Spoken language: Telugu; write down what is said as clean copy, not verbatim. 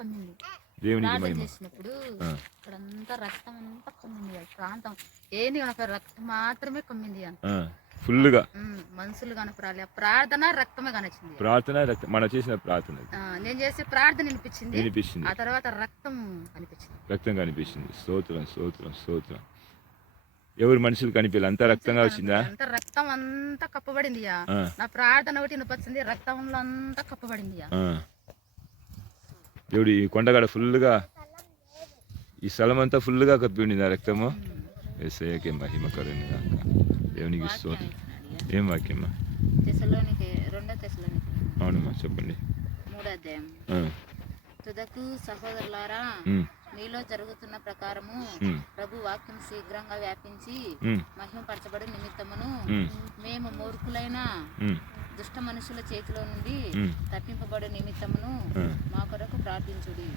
కమ్మింది. దేవునికి ప్రార్థన మహిమ. చేసినప్పుడు ఇక్కడంతా రక్తం అంతా కమ్మింది. ప్రాంతం ఏంది కనపడ రక్తం మాత్రమే కమ్మింది అంత ఫుల్గా. మనుషులు కనపరాలి. ప్రార్థన రక్తమే కనిపించింది. ప్రార్థన రక్తం మనం చేసిన ప్రార్థన నేను చేసే ప్రార్థన వినిపించింది. ఆ తర్వాత రక్తం కనిపించింది. రక్తం కనిపించింది. స్తోత్రం స్తోత్రం స్తోత్రం. ఎవరు మనుషులు కనిపించాలి, అంతా రక్తంగా వచ్చిందా? అంత రక్తం అంతా కప్పబడింది. నా ప్రార్థన ఒకటి వినిపించింది, రక్తంలో అంతా కప్పబడింది. దేవుడు ఈ కొండగాడ ఫుల్గా, ఈ స్థలం అంతా ఫుల్గా కప్పిండింది ఆ రక్తము. యేసయ్యకే మహిమ కలుగును గాక. దేవునికి స్తోత్రం. ఏం వాక్యమ్మా? అవునమ్మా, చెప్పండి. 3వ అధ్యాయం. తుదకు సహోదరులారా, మీలో జరుగుతున్న ప్రకారము ప్రభు వాక్యం శీఘ్రంగా వ్యాపించి మహిమపరచబడి నిమిత్తమును మేము మూర్ఖులైన దుష్ట మనుషుల చేతిలో నుండి తప్పింపబడే నిమిత్తమును మా కొరకు ప్రార్థించుడి.